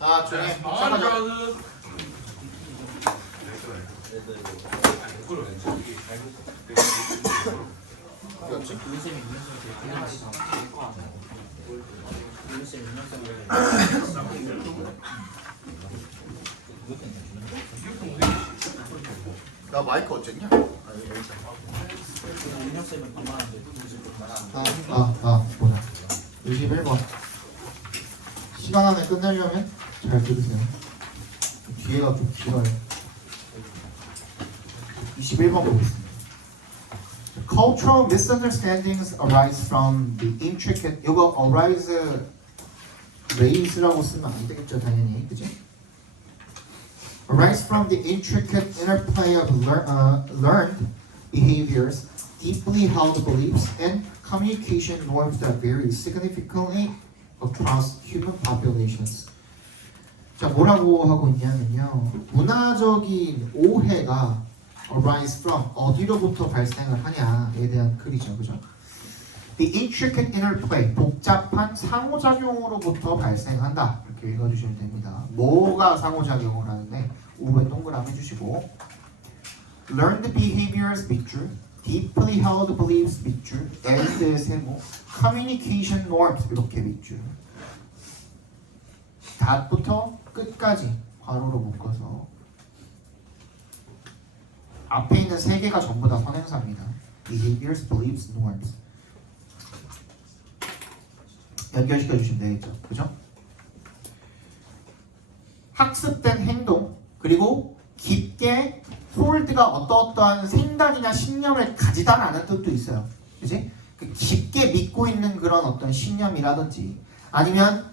아 조용히 잠깐만. 나 마이크 어쨌냐? 뭐야? 21번. 시간 안에 끝내려면 잘 들으세요. 뒤에가 좀 길어요. 21번 보겠습니다. Cultural misunderstandings arise from the intricate. 이거 raise라고 쓰면 안 되겠죠, 당연히, 그지? Arise from the intricate interplay of learned behaviors, deeply held beliefs, and communication norms that vary significantly across human populations. 자, 뭐라고 하고 있냐면요. 문화적인 오해가 arise from 어디로부터 발생을 하냐에 대한 글이죠, 그죠? The intricate interplay, 복잡한 상호작용으로부터 발생한다. 이렇게 읽어주시면 됩니다. 뭐가 상호작용을 하는데 우에 동그라미 해주시고 learned behaviors 밑줄, deeply held beliefs 밑줄, and 세모, communication norms 이렇게 밑줄. 닷부터 끝까지 괄호로 묶어서 앞에 있는 세 개가 전부 다 선행사입니다. behaviors, beliefs, norms. 연결시켜 주시면 되겠죠, 그죠? 학습된 행동 그리고 깊게 홀드가 어떠어떠한 생각이나 신념을 가지다라는 뜻도 있어요, 그지? 그 깊게 믿고 있는 그런 어떤 신념이라든지 아니면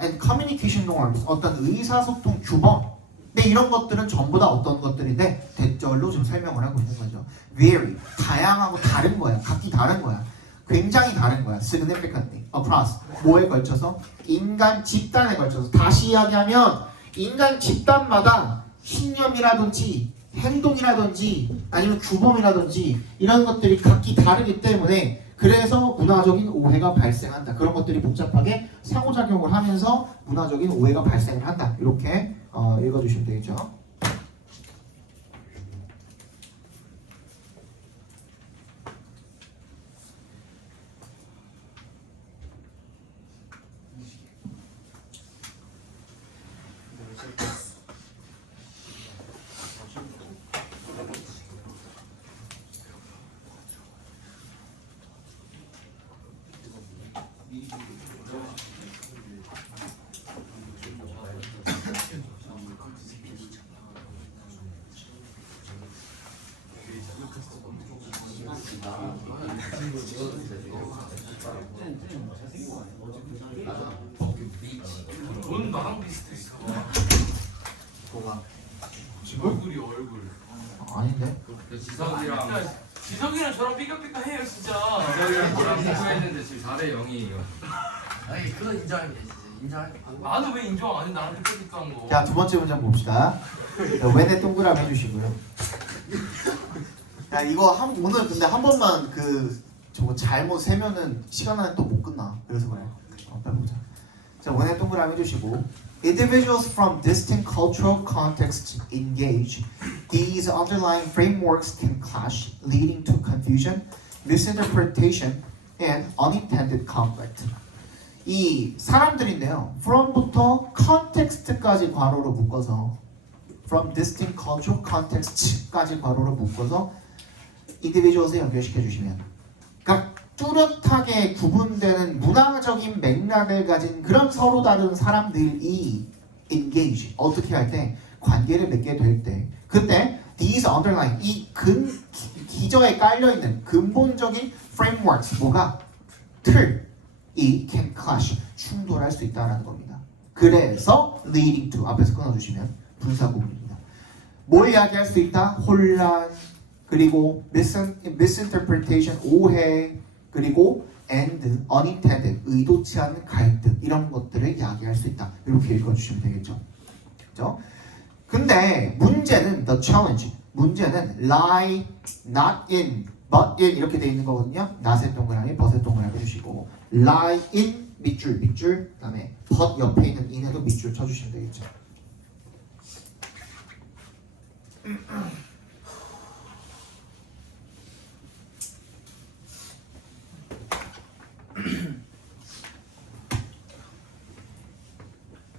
and communication norms 어떤 의사소통 규범. 네, 이런 것들은 전부 다 어떤 것들인데 대절로 지금 설명을 하고 있는 거죠. vary 다양하고 다른 거야, 각기 다른 거야. 굉장히 다른 거야. significantly across 뭐에 걸쳐서? 인간 집단에 걸쳐서. 다시 이야기하면 인간 집단마다 신념이라든지 행동이라든지 아니면 규범이라든지 이런 것들이 각기 다르기 때문에 그래서 문화적인 오해가 발생한다. 그런 것들이 복잡하게 상호작용을 하면서 문화적인 오해가 발생을 한다. 이렇게 읽어주시면 되겠죠. 넌 나랑 비슷해. 뭐가? 얼굴이 얼굴. 아닌데? 지석이랑 저랑 삐까삐까해요 진짜. 지석이랑 저랑 공부했는데 지금 4대 0이에요. 아니 그거 인정할게. 나는 왜 인정 안 해? 나랑 삐까삐까한 거. 자, 두 번째 문제 봅시다. 왼에 동그라미 해주시고요. 야, 이거 오늘 근데 한 번만 저거 잘못 세면은 시간 안에 또 못 끝나. 그래서 그래. 빨리 보자. 자, 왼에 동그라미 해주시고 Individuals from distinct cultural contexts engage. These underlying frameworks can clash, leading to confusion, misinterpretation, and unintended conflict. 이 사람들인데요. from부터 context까지 괄호로 묶어서 from distinct cultural context까지 괄호로 묶어서 individuals에 연결시켜 주시면 그러니까 뚜렷하게 구분되는 문화적인 맥락을 가진 그런 서로 다른 사람들이 engage 어떻게 할 때 관계를 맺게 될 때 그때 these underlying 이 기저에 깔려있는 근본적인 frameworks 뭐가 틀이 can clash 충돌할 수 있다는 겁니다. 그래서 leading to 앞에서 끊어주시면 분사구문입니다. 뭘 이야기할 수 있다? 혼란 그리고 misinterpretation 오해 그리고 and unintended 의도치 않은 갈등 이런 것들을 이야기할 수 있다. 이렇게 읽어주시면 되겠죠. 그렇죠? 근데 문제는 the challenge 문제는 lie not in but in 이렇게 돼 있는 거거든요. not의 동그라미, but의 동그라미 해주시고 해주시고 lie in 밑줄 그다음에 but 옆에 있는 in에도 밑줄 쳐주시면 되겠죠.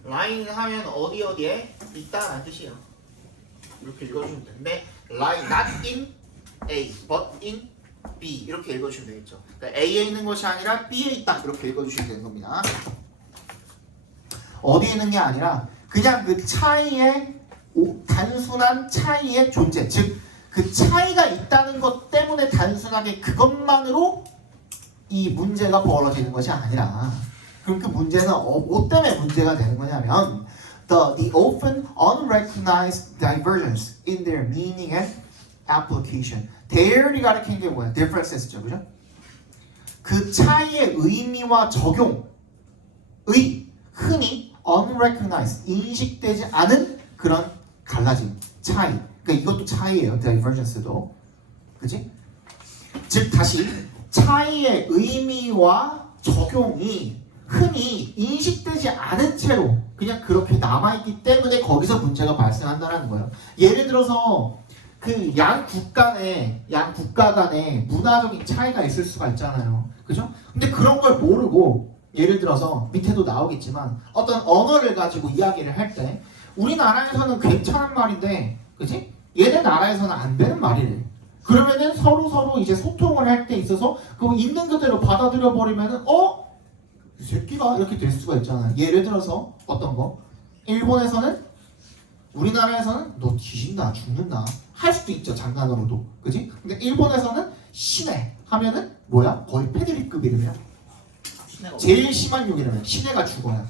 라인 하면 어디에 있다라는 뜻이에요. 이렇게 읽어주면 되는데 lie not in A but in B 이렇게 읽어주시면 되겠죠. 그러니까 A에 있는 것이 아니라 B에 있다 이렇게 읽어주시면 되는 겁니다. 어디에 있는 게 아니라 그냥 그 차이의 단순한 차이의 존재, 즉 그 차이가 있다는 것 때문에 단순하게 그것만으로 이 문제가 벌어지는 것이 아니라 그럼 그 문제는 뭐 때문에 문제가 되는 거냐면 the often unrecognized divergence in their meaning and application. 대열이 가리키는 게 뭐야? differences죠, 그죠? 그 차이의 의미와 적용의 흔히 unrecognized 인식되지 않은 그런 갈라짐, 차이. 그러니까 이것도 차이예요, divergence도, 그지? 즉 다시 차이의 의미와 적용이 흔히 인식되지 않은 채로 그냥 그렇게 남아있기 때문에 거기서 문제가 발생한다는 거예요. 예를 들어서 그 양 국가 간에 문화적인 차이가 있을 수가 있잖아요. 그죠? 근데 그런 걸 모르고 예를 들어서 밑에도 나오겠지만 어떤 언어를 가지고 이야기를 할 때 우리나라에서는 괜찮은 말인데 그지? 얘네 나라에서는 안 되는 말이래. 그러면은 서로 이제 소통을 할 때 있어서 그거 있는 그대로 받아들여 버리면은 이 새끼가 이렇게 될 수가 있잖아요. 예를 들어서 어떤 거? 일본에서는 우리나라에서는 너 뒤진다 죽는다 할 수도 있죠, 장난으로도. 그지? 근데 일본에서는 신해 하면은 뭐야? 거의 패드립급 이름이야. 제일 심한 욕이라면 신해가 죽어야.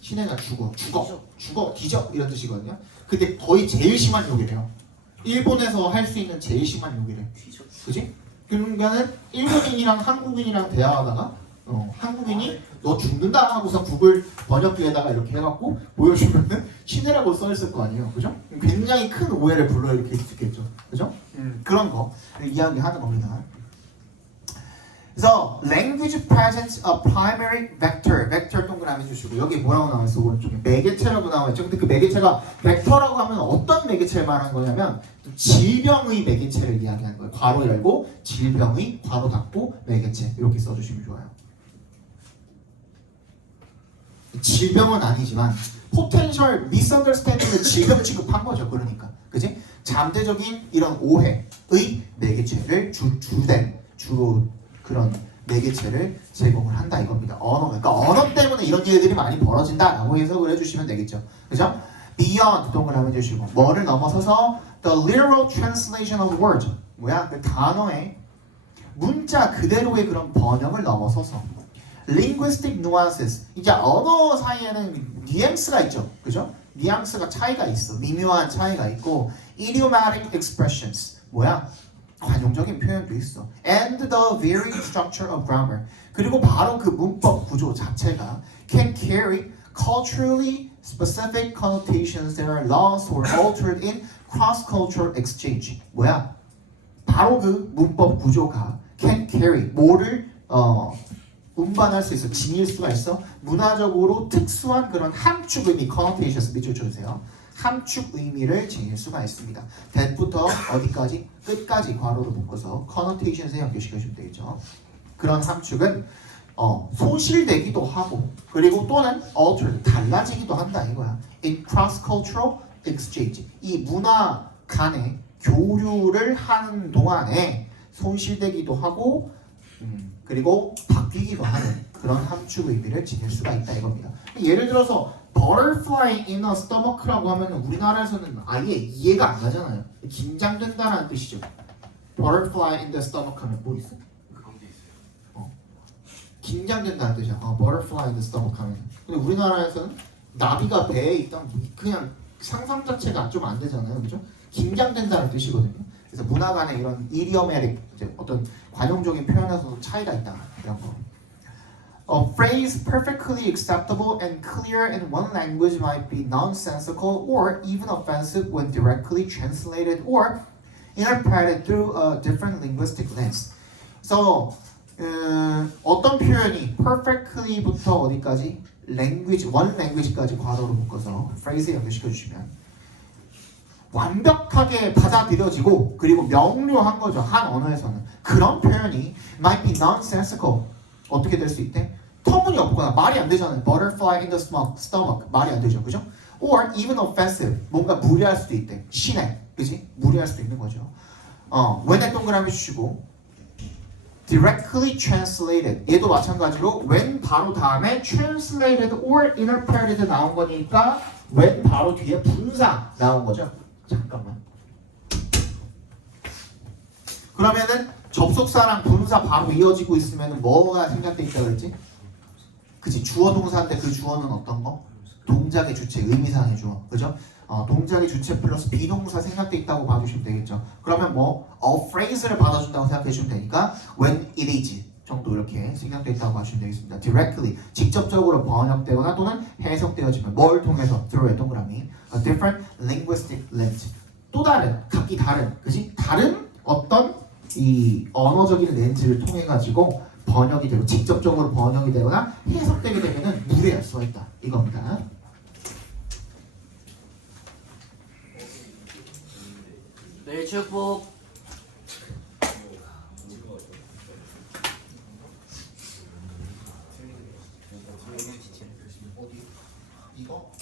신해가 죽어 뒤져 이런 뜻이거든요. 근데 거의 제일 심한 욕이래요. 일본에서 할 수 있는 제일 심한 욕이래. 그지? 그러니까는 일본인이랑 한국인이랑 대화하다가 한국인이 너 죽는다 하고서 구글 번역기에다가 이렇게 해갖고 보여주면은 신해라고 써있을 거 아니에요, 그죠? 굉장히 큰 오해를 불러일으킬 수 있겠죠, 그죠? 그런 거 이야기하는 겁니다. 그래서 language presents a primary vector, 벡터 동그라미 주시고 여기 뭐라고 나와있어? 오른쪽에 매개체라고 나와있죠. 근데 그 매개체가 벡터라고 하면 어떤 매개체를 말하는 거냐면 질병의 매개체를 이야기하는 거예요. 괄호 열고 질병의 괄호 닫고 매개체 이렇게 써주시면 좋아요. 질병은 아니지만 potential misunderstanding을 질병 취급한 거죠. 그러니까 그지? 잠재적인 이런 오해의 매개체를 주로 그런 매개체를 제공을 한다 이겁니다. 그러니까 언어 때문에 이런 일들이 많이 벌어진다라고 해석을 해주시면 되겠죠. 그죠? Beyond 동그라미 해주시고 뭐를 넘어서서 the literal translation of words 뭐야? 그 단어의 문자 그대로의 그런 번역을 넘어서서 linguistic nuances 이제 언어 사이에는 뉘앙스가 있죠, 그죠? 뉘앙스가 차이가 있어, 미묘한 차이가 있고 idiomatic expressions 뭐야? 관용적인 표현도 있어. And the very structure of grammar. 그리고 바로 그 문법 구조 자체가 can carry culturally specific connotations that are lost or altered in cross-cultural exchange. 뭐야? 바로 그 문법 구조가 can carry 뭐를 운반할 수 있어, 지닐 수가 있어. 문화적으로 특수한 그런 함축 의미, connotations 밑줄 쳐주세요. 함축 의미를 지닐 수가 있습니다. that부터 어디까지? 끝까지 괄호로 묶어서 connotations에 연결시켜주면 되겠죠. 그런 함축은 소실되기도 하고 그리고 또는 alter, 달라지기도 한다 이거야. in cross-cultural exchange. 이 문화 간의 교류를 하는 동안에 손실되기도 하고 그리고 바뀌기도 하는 그런 함축 의미를 지닐 수가 있다 이겁니다. 예를 들어서 butterfly in a stomach라고 하면 우리나라에서는 아예 이해가 안 가잖아요. 긴장된다라는 뜻이죠. butterfly in the stomach 하면 뭐 있어? 그런 게 있어요. 긴장된다는 뜻이야. butterfly in the stomach 하면. 근데 우리나라에서는 나비가 배에 있다 그냥 상상 자체가 좀 안 되잖아요, 그죠? 긴장된다는 뜻이거든요. 그래서 문화 간의 이런 idiomatic 이제 어떤 관용적인 표현에서도 차이가 있다 이런 거. A phrase perfectly acceptable and clear in one language might be nonsensical or even offensive when directly translated or interpreted through a different linguistic lens. So 어떤 표현이 perfectly부터 어디까지? language, one language까지 괄호로 묶어서 phrase에 연결시켜주시면 완벽하게 받아들여지고 그리고 명료한 거죠. 한 언어에서는. 그런 표현이 might be nonsensical. 어떻게 될 수 있대? 터무니없거나 말이 안 되잖아요. Butterfly in the stomach. 말이 안 되죠. 그죠? Or even offensive. 뭔가 무리할 수도 있대. 신해. 그지? 무리할 수도 있는 거죠. when에 동그라미 주시고 directly translated. 얘도 마찬가지로 when 바로 다음에 translated or interpreted 나온 거니까 when 바로 뒤에 분사 나온 거죠. 잠깐만. 그러면은 접속사랑 분사 바로 이어지고 있으면 뭐가 생략돼 있다고 했지? 그치, 주어 동사인데 그 주어는 어떤 거? 동작의 주체, 의미상의 주어. 그죠? 동작의 주체 플러스 비동사 생략돼 있다고 봐주시면 되겠죠. 그러면 뭐 a phrase를 받아준다고 생각해 주시면 되니까 when it is 정도 이렇게 생략돼 있다고 봐주시면 되겠습니다. directly, 직접적으로 번역되거나 또는 해석되어지면 뭘 통해서? through의 동그라미 a different linguistic lens. 또 다른, 각기 다른, 그지? 다른 어떤 이 언어적인 렌즈를 통해 가지고 번역이 되고 직접적으로 번역이 되거나 해석되게 되면은 무례할 수가 있다. 이겁니다. 내일 체육복. 어디? 이거?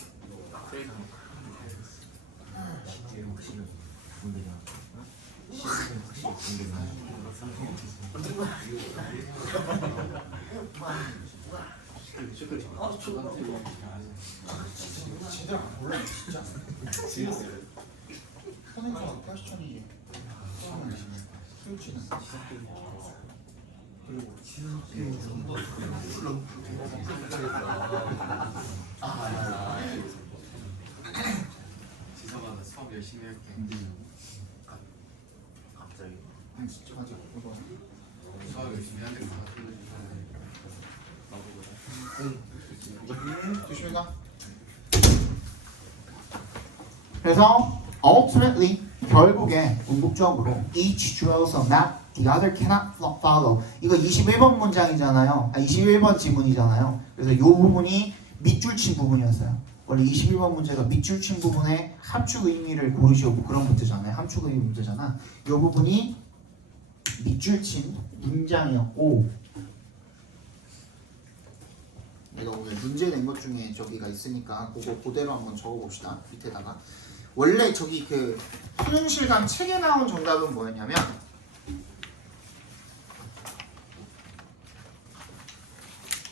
제대로 안 몰라 진짜. 선행성 퀘스천이 수요치는 지성아 나 수업 열심히 할게. 갑자기. 아니 진짜 맞아. 이거 수업 열심히 해야 되겠다. 조심히 가. 그래서 ultimately 결국에 궁극적으로 each draws a map, the other cannot follow. 이거 21번 문장이잖아요. 21번 지문이잖아요. 그래서 이 부분이 밑줄 친 부분이었어요. 원래 21번 문제가 밑줄 친 부분에 함축 의미를 고르시오 뭐 그런 문제잖아요. 함축 의미 문제잖아. 이 부분이 밑줄 친 문장이었고, 내가 오늘 문제 낸 것 중에 저기가 있으니까 그거 그대로 한번 적어봅시다. 밑에다가. 원래 저기 그 수능실감 책에 나온 정답은 뭐였냐면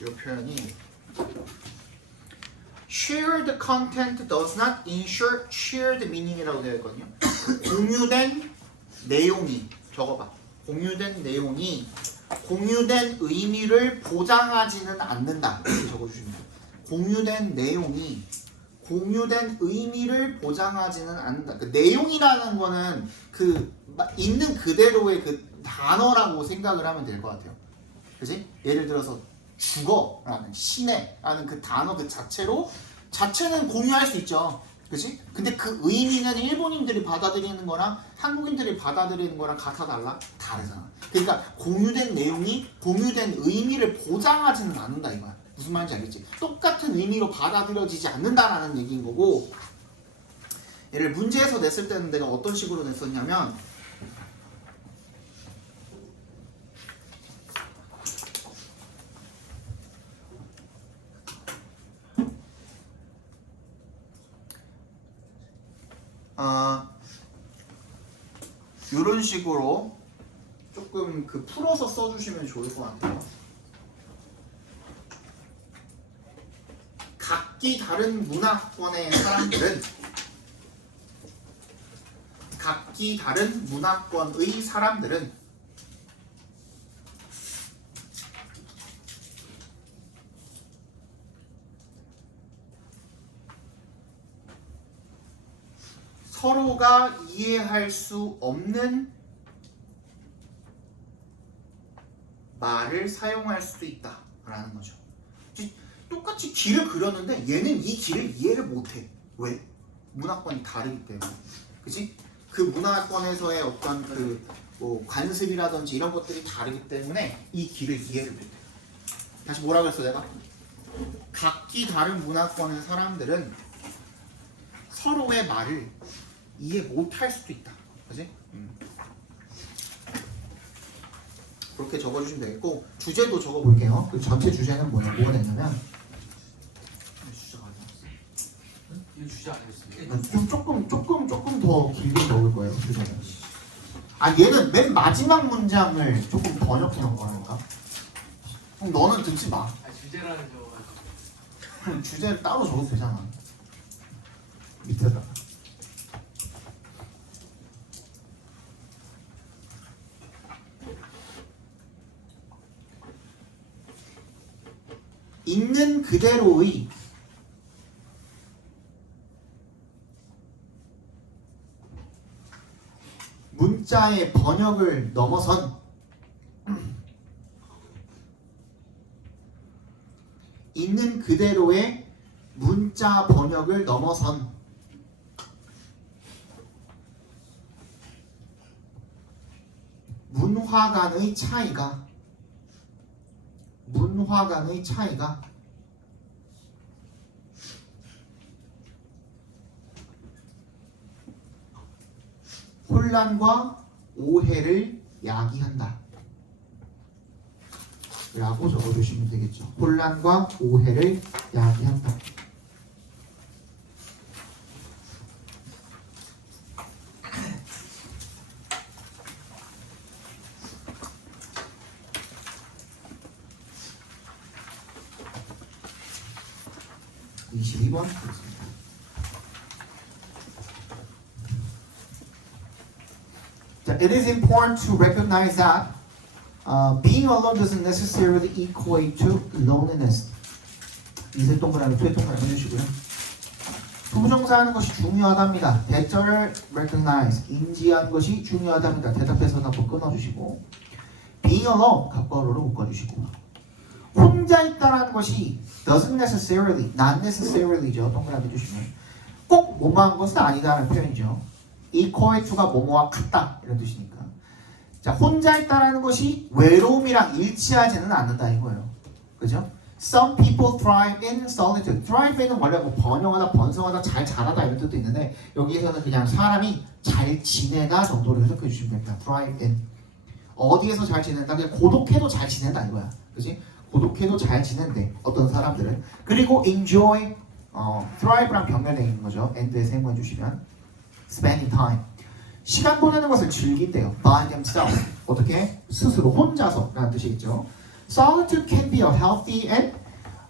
이 표현이 shared content does not ensure shared meaning이라고 되어 있거든요. 공유된 내용이 적어봐. 공유된 내용이 공유된 의미를 보장하지는 않는다. 이렇게 적어주시면 돼요. 공유된 내용이 공유된 의미를 보장하지는 않는다. 그 내용이라는 거는 그 있는 그대로의 그 단어라고 생각을 하면 될 것 같아요. 그지? 예를 들어서 죽어라는 신해라는 그 단어 그 자체는 공유할 수 있죠. 그지? 근데 그 의미는 일본인들이 받아들이는 거랑 한국인들이 받아들이는 거랑 같아 달라? 다르잖아. 그러니까 공유된 내용이 공유된 의미를 보장하지는 않는다 이거야. 무슨 말인지 알겠지? 똑같은 의미로 받아들여지지 않는다라는 얘기인 거고, 얘를 문제에서 냈을 때는 내가 어떤 식으로 냈었냐면 이런 식으로 조금 그 풀어서 써주시면 좋을 것 같아요. 각기 다른 문화권의 사람들은 각기 다른 문화권의 사람들은 서로가 이해할 수 없는 말을 사용할 수도 있다라는 거죠. 똑같이 길을 그렸는데 얘는 이 길을 이해를 못해. 왜? 문화권이 다르기 때문에. 그치? 그 문화권에서의 어떤 그 뭐 관습이라든지 이런 것들이 다르기 때문에 이 길을 이해를 못해. 다시 뭐라 그랬어 내가? 각기 다른 문화권의 사람들은 서로의 말을 이해 못할 수도 있다. 그지? 그렇게 적어주시면 되겠고 주제도 적어볼게요. 그 전체 주제는 뭐가 되냐면 주제가 아니었어. 이거 주제 아니었어. 좀 조금 더 길게 적을 거예요. 주제는. 아 얘는 맨 마지막 문장을 조금 번역해 놓은 거니까. 그럼 너는 듣지 마. 아 주제라는 저거. 그럼 주제를 따로 적어도 되잖아. 밑에다. 있는 그대로의 문자의 번역을 넘어선 있는 그대로의 문자 번역을 넘어선 문화 간의 차이가 혼란과 오해를 야기한다 라고 적어주시면 되겠죠. 혼란과 오해를 야기한다. 번 22번 자, it is important to recognize that being alone doesn't necessarily equate to loneliness. 이세 동그라미, 투에 동그라미 해주시고요. 투부정사하는 것이 중요하답니다. 대절을 recognize, 인지하는 것이 중요하답니다. 대답해서 한번 끊어주시고 being alone, 갑과로로 묶어주시고 혼자 있다라는 것이 doesn't necessarily, not necessarily죠. 동그라미 해주시면 꼭 뭐뭐한 것은 아니다라는 표현이죠. equate to가 뭐뭐와 같다 이런 뜻이니까. 자, 혼자 있다라는 것이 외로움이랑 일치하지는 않는다 이거예요. 그죠? Some people thrive in solitude. thrive는 원래 뭐 번영하다, 번성하다, 잘 자라다 이런 뜻도 있는데 여기에서는 그냥 사람이 잘 지내다 정도로 해석해 주시면 됩니다. thrive in. 어디에서 잘 지낸다? 그냥 고독해도 잘 지낸다 이거야. 그지? 고독해도 잘 지낸대 어떤 사람들은. 그리고 enjoy, thrive랑 병렬되어 있는 거죠. end에 세모해 주시면 spending time. 시간 보내는 것을 즐긴대요. by themselves. 어떻게? 스스로 혼자서 라는 뜻이겠죠. Solitude can be a healthy and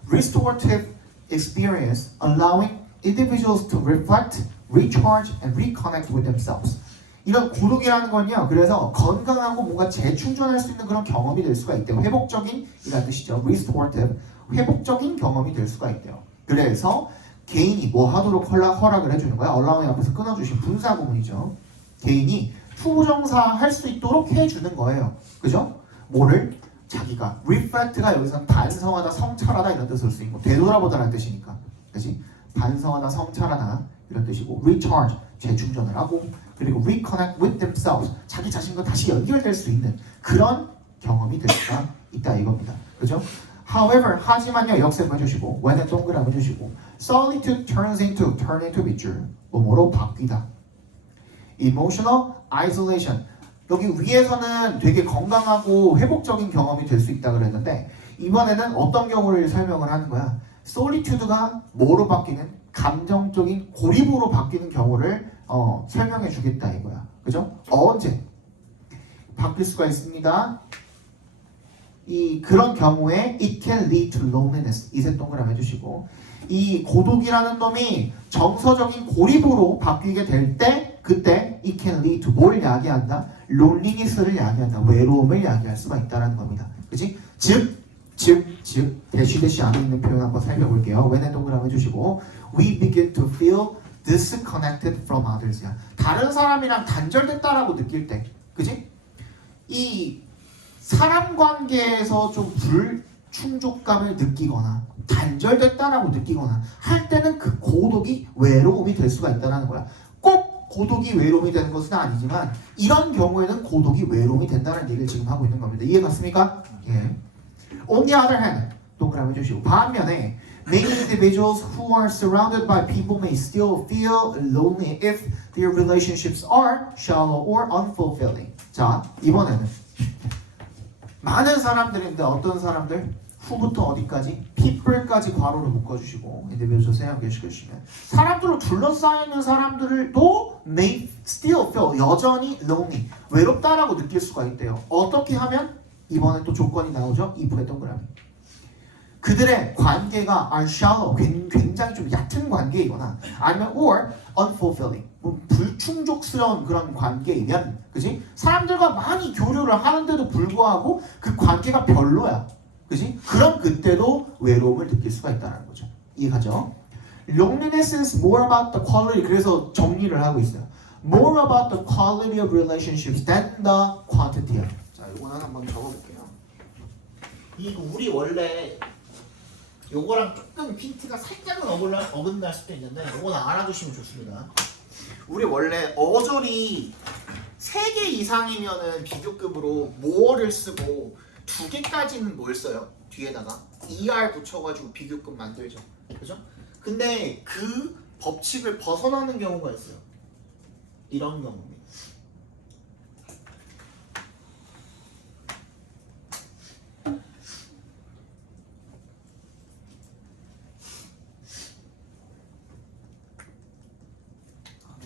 restorative experience, allowing individuals to reflect, recharge, and reconnect with themselves. 이런 고독이라는 건요, 그래서 건강하고 뭔가 재충전할 수 있는 그런 경험이 될 수가 있대요. 회복적인 이란 뜻이죠. restorative, 회복적인 경험이 될 수가 있대요. 그래서 개인이 뭐 하도록 허락을 해주는 거야? allowing 앞에서 끊어주신 분사 구문이죠. 개인이 투부정사 할 수 있도록 해주는 거예요. 그죠? 뭐를? 자기가 reflect가 여기서 반성하다, 성찰하다 이런 뜻으로 쓰이고 되돌아보다라는 뜻이니까, 그렇지? 반성하다, 성찰하다 이런 뜻이고 recharge, 재충전을 하고 그리고 reconnect with themselves, 자기 자신과 다시 연결될 수 있는 그런 경험이 될 수가 있다 이겁니다. 그죠? However, 하지만요 역세모 해주시고 when은 동그라미 해주시고 solitude turn into 밑줄 뭐뭐로 바뀌다. Emotional isolation. 여기 위에서는 되게 건강하고 회복적인 경험이 될 수 있다 그랬는데 이번에는 어떤 경우를 설명을 하는 거야? solitude가 뭐로 바뀌는? 감정적인 고립으로 바뀌는 경우를 설명해 주겠다 이거야. 그죠? 언제? 바뀔 수가 있습니다. 그런 경우에 it can lead to loneliness. 이세 동그라미 해주시고 이 고독이라는 놈이 정서적인 고립으로 바뀌게 될 때 그때 it can lead to 뭘 야기한다? loneliness를 야기한다. 외로움을 야기할 수가 있다는 겁니다. 그치? 즉 대시 안에 있는 표현 한번 살펴볼게요. when에 동그라미 해주시고 we begin to feel disconnected from others. 다른 사람이랑 단절됐다라고 느낄 때, 그치? 이 사람 관계에서 좀 불충족감을 느끼거나 단절됐다라고 느끼거나 할 때는 그 고독이 외로움이 될 수가 있다는 거야. 꼭 고독이 외로움이 되는 것은 아니지만 이런 경우에는 고독이 외로움이 된다는 얘기를 지금 하고 있는 겁니다. 이해 갔습니까? 예. On the other hand, 동그라미 주시고 반면에 many individuals who are surrounded by people may still feel lonely if their relationships are shallow or unfulfilling. 자, 이번에는 많은 사람들인데 어떤 사람들? 후부터 어디까지? people까지 괄호를 묶어주시고 individual 세 개 시켜주시면 사람들로 둘러싸여 있는 사람들도 may still feel 여전히 lonely 외롭다라고 느낄 수가 있대요. 어떻게 하면? 이번에 또 조건이 나오죠. if의 동그라미. 그들의 관계가 are shallow, 굉장히 좀 얕은 관계이거나 아니면 or unfulfilling, 불충족스러운 그런 관계이면, 그지? 사람들과 많이 교류를 하는데도 불구하고 그 관계가 별로야, 그지? 그럼 그때도 외로움을 느낄 수가 있다는 거죠. 이해가죠? Loneliness is more about the quality. 그래서 정리를 하고 있어요. More about the quality of relationships than the quantity. 자, 이거는 한번 적어볼게요. 이거 우리 원래 요거랑 조금 핀트가 살짝은 어긋날 수도 있는데 요거는 알아두시면 좋습니다. 우리 원래 어절이 3개 이상이면은 비교급으로 more를 쓰고 2개까지는 뭘 써요? 뒤에다가 er 붙여가지고 비교급 만들죠. 그죠? 근데 그 법칙을 벗어나는 경우가 있어요. 이런 경우입니다.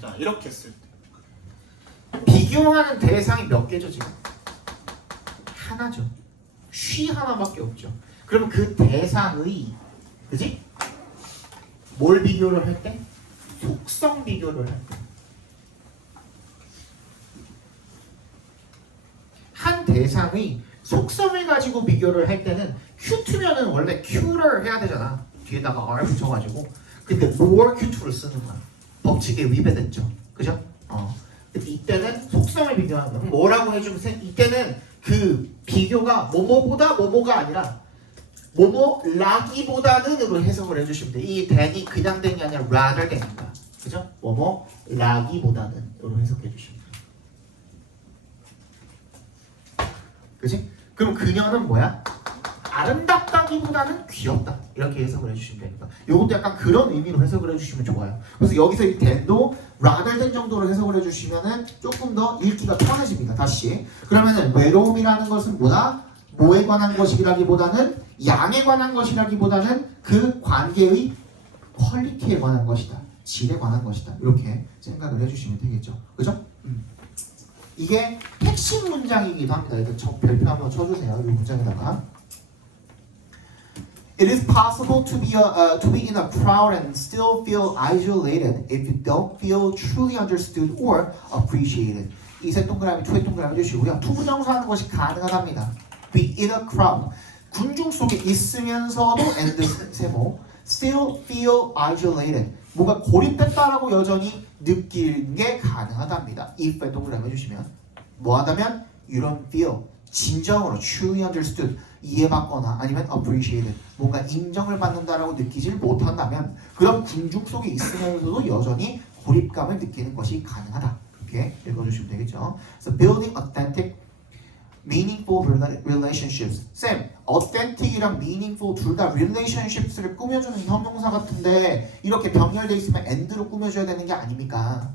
자, 이렇게 쓸 때 비교하는 대상이 몇 개죠 지금? 하나죠. 쉬 하나밖에 없죠. 그러면 그 대상의, 그지? 뭘 비교를 할 때? 속성 비교를 할 때. 한 대상의 속성을 가지고 비교를 할 때는 Q2면은 원래 Q를 해야 되잖아. 뒤에다가 R 붙여가지고. 근데 more Q2를 쓰는 거야. 법칙에 위배됐죠. 그죠? 근데 이때는 속성을 비교하는 거야. 뭐라고 해주면 이때는 그 비교가 뭐뭐보다 뭐뭐가 아니라 뭐뭐라기보다는으로 해석을 해주시면 돼. 이 than이 그냥 than이 아니라 rather than입니다. 그죠? 뭐뭐라기보다는으로 해석해 주시면 돼. 그지? 그럼 그녀는 뭐야? 아름답다기보다는 귀엽다. 이렇게 해석을 해주시면 됩니다. 이것도 약간 그런 의미로 해석을 해주시면 좋아요. 그래서 여기서 이 than도 rather than 정도로 해석을 해주시면은 조금 더 읽기가 편해집니다. 다시. 그러면은 외로움이라는 것은 뭐다? 뭐에 관한 것이라기보다는 양에 관한 것이라기보다는 그 관계의 퀄리티에 관한 것이다. 질에 관한 것이다. 이렇게 생각을 해주시면 되겠죠. 그죠? 이게 핵심 문장이기도 합니다. 일단 별표 한번 쳐주세요. 이 문장에다가 It is possible to be in a crowd and still feel isolated if you don't feel truly understood or appreciated. 이세 동그라미, 초에 동그라미 주시고요. 투부정사하는 것이 가능하답니다. Be in a crowd. 군중 속에 있으면서도 and 세모 still feel isolated. 뭔가 고립됐다라고 여전히 느끼는 게 가능하답니다. if에 동그라미 해주시면 뭐 한다면 you don't feel 진정으로 truly understood 이해받거나 아니면 appreciated 뭔가 인정을 받는다라고 느끼질 못한다면 그런 군중 속에 있으면서도 여전히 고립감을 느끼는 것이 가능하다. 이렇게 읽어주시면 되겠죠. So building authentic meaningful relationships. 쌤, authentic이랑 meaningful 둘 다 relationships를 꾸며주는 형용사 같은데 이렇게 병렬되어 있으면 and로 꾸며줘야 되는 게 아닙니까?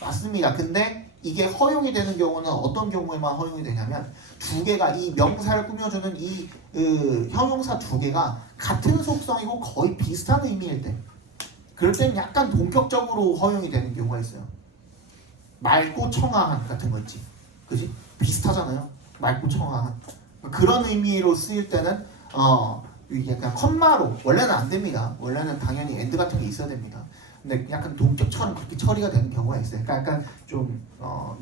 맞습니다. 근데 이게 허용이 되는 경우는 어떤 경우에만 허용이 되냐면 두 개가 이 명사를 꾸며주는 이 형용사 두 개가 같은 속성이고 거의 비슷한 의미일 때 그럴 때는 약간 본격적으로 허용이 되는 경우가 있어요. 맑고 청아한 같은 거 있지. 그지? 비슷하잖아요. 맑고 청아한 그런 의미로 쓰일 때는 약간 컴마로 원래는 안 됩니다. 원래는 당연히 and 같은 게 있어야 됩니다. 근데 약간 동격처럼 그렇게 처리가 되는 경우가 있어요. 그러니까 약간 좀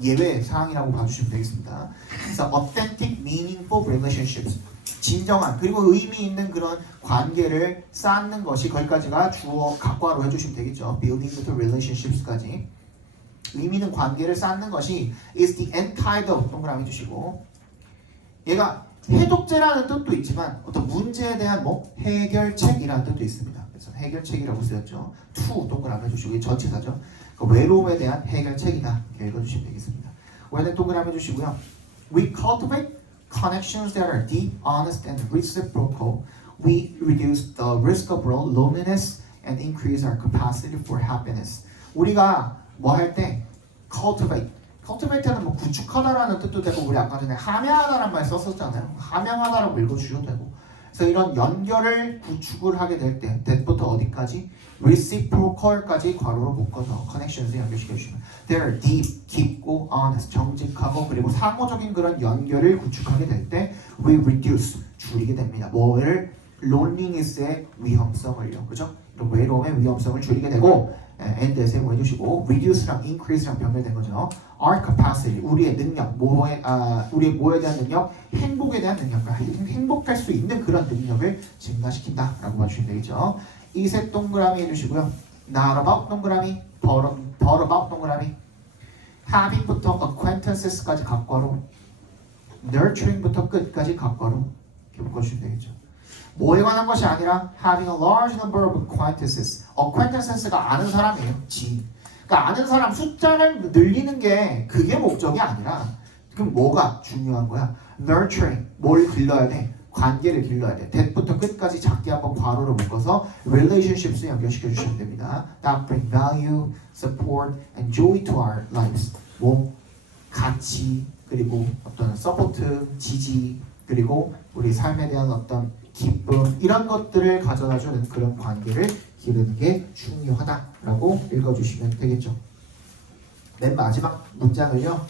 예외 사항이라고 봐주시면 되겠습니다. 그래서 authentic, meaningful relationships 진정한 그리고 의미 있는 그런 관계를 쌓는 것이 거기까지가 주어 각과로 해주시면 되겠죠. building the relationships까지 의미 있는 관계를 쌓는 것이 is the antidote 동그라미 해주시고 얘가 해독제라는 뜻도 있지만 어떤 문제에 대한 뭐 해결책이라는 뜻도 있습니다. 그래서 해결책이라고 쓰였죠. to 동그라미 해주시고 이 전치사죠. 그 외로움에 대한 해결책이다 이렇게 읽어주시면 되겠습니다. 원래 동그라미 해주시고요. We cultivate connections that are deep, honest, and reciprocal. We reduce the risk of loneliness and increase our capacity for happiness. 우리가 뭐 할 때 cultivate는 뭐 구축하다라는 뜻도 되고 우리 아까 전에 함양하다라는 말 썼었잖아요. 함양하다라고 읽어주셔도 되고. 그래서 이런 연결을 구축을 하게 될 때 that부터 어디까지? reciprocal까지 괄호로 묶어서 connections에 연결시켜 주시면 they're deep, 깊고 honest, 정직하고 그리고 상호적인 그런 연결을 구축하게 될 때 we reduce, 줄이게 됩니다. 뭐를? loneliness의 위험성을요. 그죠? 외로움의 위험성을 줄이게 되고 end에서 뭐 해주시고 reduce랑 increase랑 병렬된 거죠. our capacity, 우리의 능력, 우리의 뭐에 대한 능력? 행복에 대한 능력, 행복할 수 있는 그런 능력을 증가시킨다 라고 봐주시면 되겠죠. 이색 동그라미 해주시고요. not about 동그라미, but about 동그라미, having부터 acquaintances까지 각괄호, nurturing부터 끝까지 각괄호 이렇게 묶어주시면 되겠죠. 뭐에 관한 것이 아니라 having a large number of acquaintances. acquaintances가 아는 사람이에요. 지인. 그러니까 아는 사람 숫자를 늘리는 게 그게 목적이 아니라 그럼 뭐가 중요한 거야? nurturing. 뭘 길러야 돼? 관계를 길러야 돼. that부터 끝까지 작게 한번 괄호로 묶어서 relationship스 연결시켜 주시면 됩니다. That bring value, support, and joy to our lives. 뭐 가치 그리고 어떤 서포트, 지지 그리고 우리 삶에 대한 어떤 기쁨 이런 것들을 가져다주는 그런 관계를 기르는 게 중요하다라고 읽어주시면 되겠죠. 맨 마지막 문장을요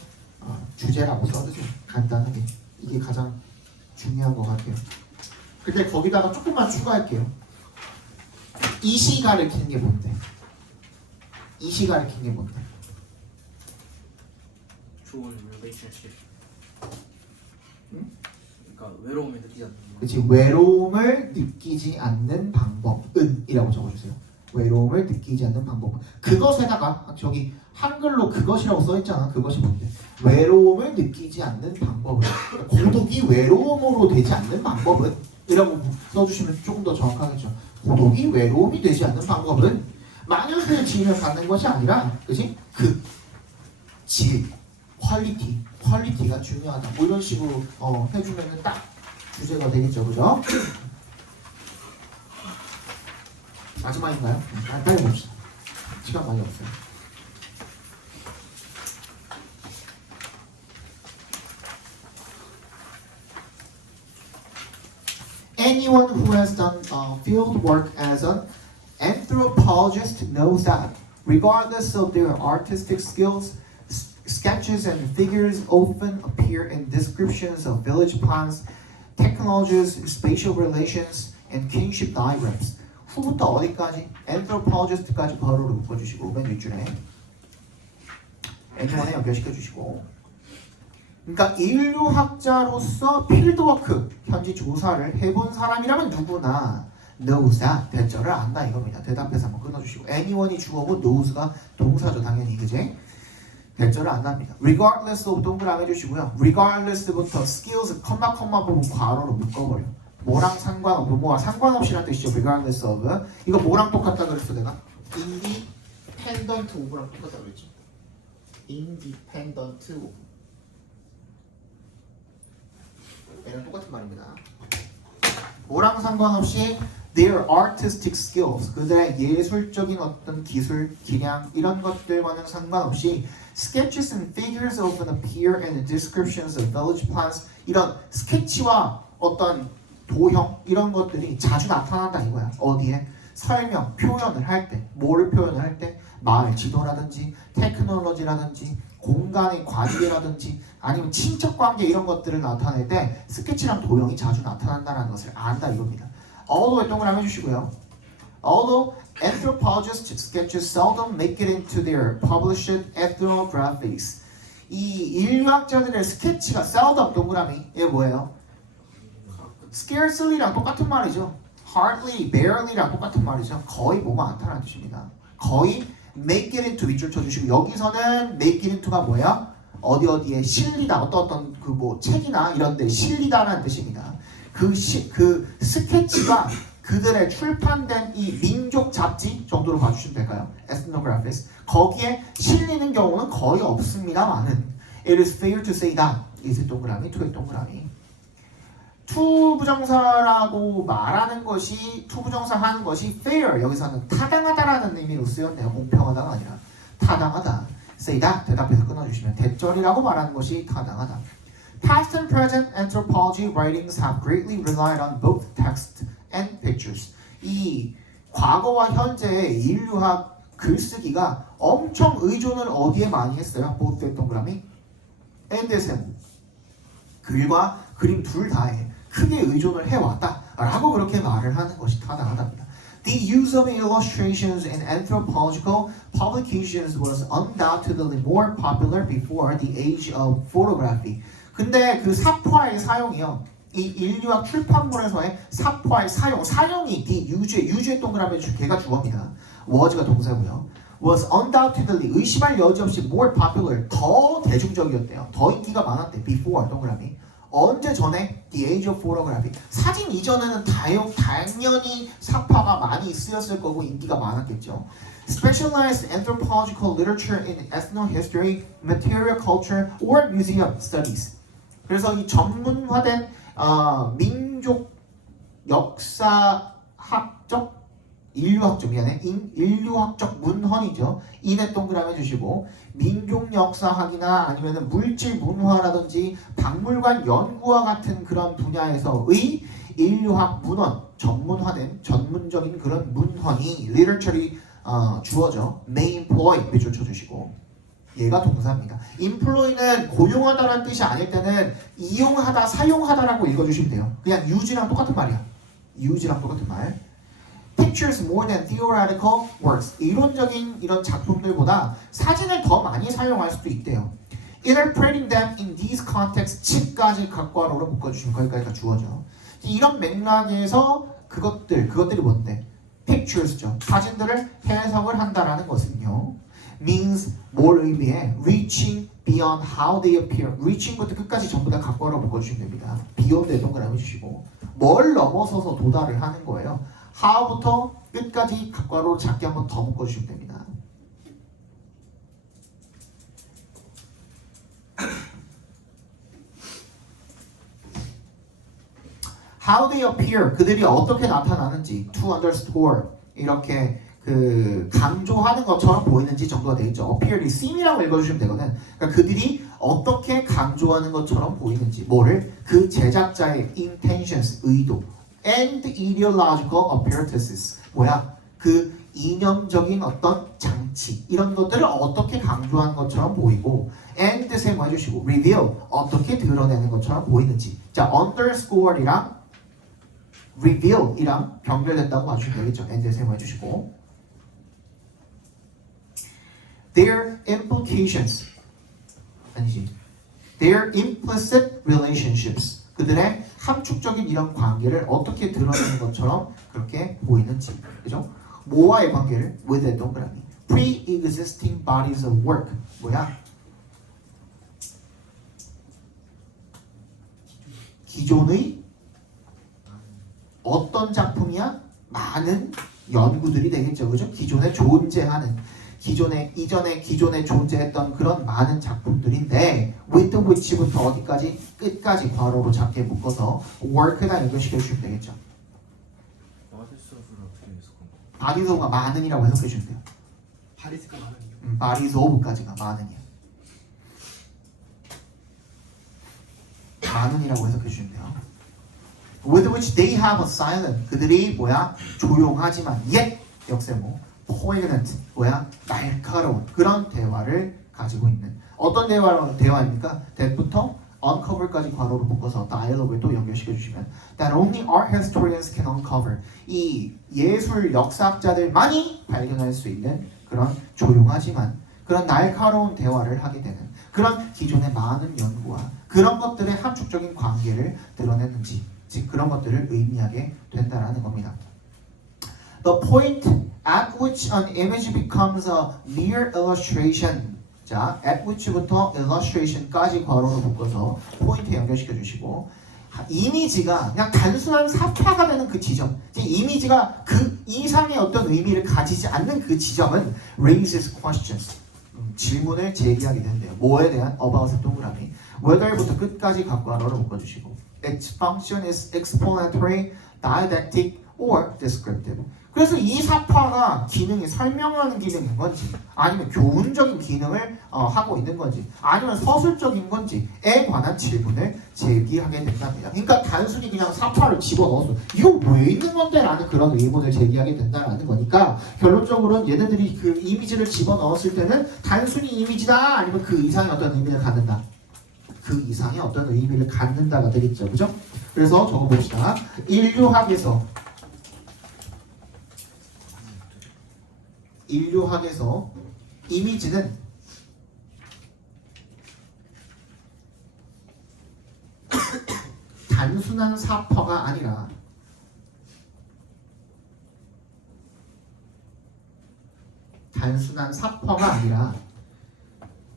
주제라고 써주세요. 간단하게 이게 가장 중요한 것 같아요. 근데 거기다가 조금만 추가할게요. 이시 가리키는 게 뭔데? 이시 가리키는 게 뭔데? 좋은 relationship. 응? 그러니까 외로움을 느끼지 않는. 그렇지. 외로움을 느끼지 않는 방법은 이라고 적어주세요. 외로움을 느끼지 않는 방법은 그것에다가 저기 한글로 그것이라고 써있잖아. 그것이 뭔데? 외로움을 느끼지 않는 방법은 고독이 외로움으로 되지 않는 방법은 이라고 써주시면 조금 더 정확하겠죠. 고독이 외로움이 되지 않는 방법은 마이너스의 지음을 받는 것이 아니라 그치? 그 질, 퀄리티가 중요하다. 뭐 이런 식으로 해주면은 딱 주제가 되겠죠, 그죠? 마지막인가요? 빨리 봅시다. 시간 많이 없어요. Anyone who has done field work as an anthropologist knows that, regardless of their artistic skills, sketches and figures often appear in descriptions of village plans, technologies, spatial relations, and kinship diagrams. 후부터 어디까지? anthropologist까지 괄호로 묶어주시고 맨 윗줄에 anyone에 연결시켜주시고 그러니까 인류학자로서 필드워크, 현지 조사를 해본 사람이라면 누구나 knows that, 대절을 안다 이겁니다. 대답해서 한번 끊어주시고 anyone이 주어고 knows가 동사죠 당연히 그지? 대절을 안답니다. regardless of 동그라미 해주시고요. regardless부터 skills, 컴마 부분 괄호로 묶어버려. 뭐랑 상관없고 뭐와 상관없이라는 뜻이죠. regardless of. 이거 뭐랑 똑같다 그랬어 내가? independent of랑 똑같다 그랬죠. independent of. 얘는 똑같은 말입니다. 뭐랑 상관없이 their artistic skills, 그들의 예술적인 어떤 기술, 기량 이런 것들과는 상관없이 sketches and figures often appear in the descriptions of village plans. 이런 스케치와 어떤 도형 이런 것들이 자주 나타난다 이거야. 어디에? 설명, 표현을 할 때, 뭐를 표현을 할 때? 마을 지도라든지 테크놀로지라든지 공간의 관계라든지 아니면 친척 관계 이런 것들을 나타낼 때 스케치랑 도형이 자주 나타난다는 것을 안다 이겁니다. Although 동그라미 해주시고요. Although anthropologist sketches seldom make it into their published ethnographies. 이 인류학자들의 스케치가 seldom 동그라미 이게 뭐예요? scarcely랑 똑같은 말이죠. hardly, barely랑 똑같은 말이죠. 거의 뭐가 않다는 뜻입니다. 거의 make it into 윗줄 쳐주시고 여기서는 make it into가 뭐야? 어디에 실리다 어떤 그 뭐 책이나 이런 데 실리다라는 뜻입니다. 그 스케치가 그들의 출판된 이 민족 잡지 정도로 봐주시면 될까요? Ethnographist. 거기에 실리는 경우는 거의 없습니다만은 It is fair to say that. 이세 동그라미, to의 동그라미. to 부정사라고 말하는 것이 to 부정사 하는 것이 fair 여기서는 타당하다라는 의미로 쓰였네요. 공평하다가 아니라 타당하다. say that 대답해서 끊어주시면 대절이라고 말하는 것이 타당하다. Past and present anthropology writings have greatly relied on both text and pictures. 이 과거와 현재의 인류학 글쓰기가 엄청 의존을 어디에 많이 했어요? both의 동그라미 and 세모. 글과 그림 둘 다에 크게 의존을 해왔다 라고 그렇게 말을 하는 것이 타당하답니다. The use of illustrations in anthropological publications was undoubtedly more popular before the age of photography. 근데 그 사파의 사용이요. 이 인류학 출판물에서의 사파의 사용이 the use의 동그라미 걔가 주어입니다. was가 동사고요. was undoubtedly 의심할 여지 없이 more popular 더 대중적이었대요. 더 인기가 많았대. before 동그라미. 언제 전에? The age of photography. 사진 이전에는 당연히 사파가 많이 쓰였을 거고 인기가 많았겠죠. Specialized anthropological literature in ethnohistory, material culture, or museum studies. 그래서 이 전문화된 민족 역사학적 인류학적 문헌이죠. 인의 동그라미 주시고 민족 역사학이나 아니면은 물질 문화라든지 박물관 연구와 같은 그런 분야에서의 인류학 문헌 전문화된 전문적인 그런 문헌이 literature이 주어져 may employ 밑줄 쳐주시고 얘가 동사입니다. employ는 고용하다라는 뜻이 아닐 때는 이용하다, 사용하다라고 읽어주시면 돼요. 그냥 use랑 똑같은 말이야. use랑 똑같은 말. Pictures more than theoretical works. 이론적인 이런 작품들보다 사진을 더 많이 사용할 수도 있대요. Interpreting them in these contexts 까지 각과로로 묶어주시면 거기까지가 주어져. 이런 맥락에서 그것들이 뭔데? Pictures죠. 사진들을 해석을 한다라는 것은요. means 뭘 의미해? Reaching beyond how they appear. reaching부터 끝까지 전부 다 각과로 묶어주시면 됩니다. beyond에 동그라미 주시고 뭘 넘어서서 도달을 하는 거예요. how부터 끝까지 각과로 작게 한번 더 묶어주시면 됩니다. How they appear, 그들이 어떻게 나타나는지 to underscore 이렇게 그 강조하는 것처럼 보이는지 정도가 되겠죠. appear이 seem이라고 읽어주시면 되거든. 그러니까 그들이 어떻게 강조하는 것처럼 보이는지 뭐를? 그 제작자의 intentions, 의도 and ideological apparatuses 뭐야? 그 이념적인 어떤 장치 이런 것들을 어떻게 강조하는 것처럼 보이고 and 세모 해주시고 reveal 어떻게 드러내는 것처럼 보이는지 자 underscore이랑 reveal이랑 병렬된다고 봐주시면 되겠죠. and 세모 해주시고 their implications 아니지 their implicit relationships 그들의 함축적인 이런 관계를 어떻게 드러내는 것처럼 그렇게 보이는지 그죠? 뭐와의 관계를 with 동그라미 pre-existing bodies of work 뭐야? 기존의 어떤 작품이야? 많은 연구들이 되겠죠 그죠? 기존에 존재하는 기존에 존재했던 그런 많은 작품들인데 with which부터 어디까지? 끝까지 괄호로 작게 묶어서 work에다 연결시켜 주시면 되겠죠. 바디스업을 어떻게 해석한 거? bodies of가 많은이라고 해석해 주시면 돼요. 파리스가 많은요. bodies of까지가 많은이야. 많은이라고 해석해 주시면 돼요. with which they have a silent 그들이 뭐야? 조용하지만 yet 역세모 poignant 뭐야? 날카로운 그런 대화를 가지고 있는 어떤 대화입니까? that부터 uncover까지 괄호로 묶어서 dialogue에 또 연결시켜 주시면 that only art historians can uncover 이 예술 역사학자들만이 발견할 수 있는 그런 조용하지만 그런 날카로운 대화를 하게 되는 그런 기존의 많은 연구와 그런 것들의 함축적인 관계를 드러내는지 즉 그런 것들을 의미하게 된다라는 겁니다. The point at which an image becomes a mere illustration. 자, at which부터 illustration까지 괄호로 묶어서 포인트 연결시켜 주시고 이미지가 그냥 단순한 사파가 되는 그 지점, 이미지가 그 이상의 어떤 의미를 가지지 않는 그 지점은 raises questions. 질문을 제기하게 된대요. 뭐에 대한 about의 동그라미. whether부터 끝까지 관관어를 묶어주시고 its function is explanatory, didactic, or descriptive. 그래서 이 사파가 기능이 설명하는 기능인 건지 아니면 교훈적인 기능을 하고 있는 건지 아니면 서술적인 건지에 관한 질문을 제기하게 된답니다. 그러니까 단순히 그냥 사파를 집어넣어서 이거 왜 있는 건데? 라는 그런 의문을 제기하게 된다는 거니까 결론적으로는 얘네들이 그 이미지를 집어넣었을 때는 단순히 이미지다 아니면 그 이상의 어떤 의미를 갖는다. 그 이상의 어떤 의미를 갖는다가 되겠죠. 그죠? 그래서 적어봅시다. 인류학에서 이미지는 단순한 사파가 아니라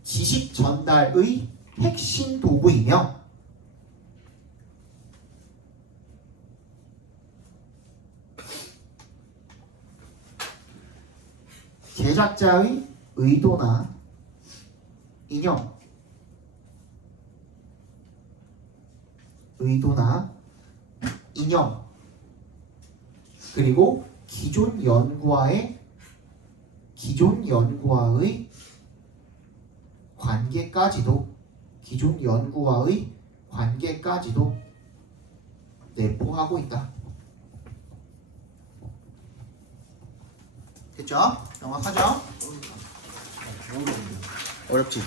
지식 전달의 핵심 도구이며 제작자의 의도나 이념 그리고 기존 연구와의 관계까지도 내포하고 있다. 됐죠? 명확하죠? 어렵지?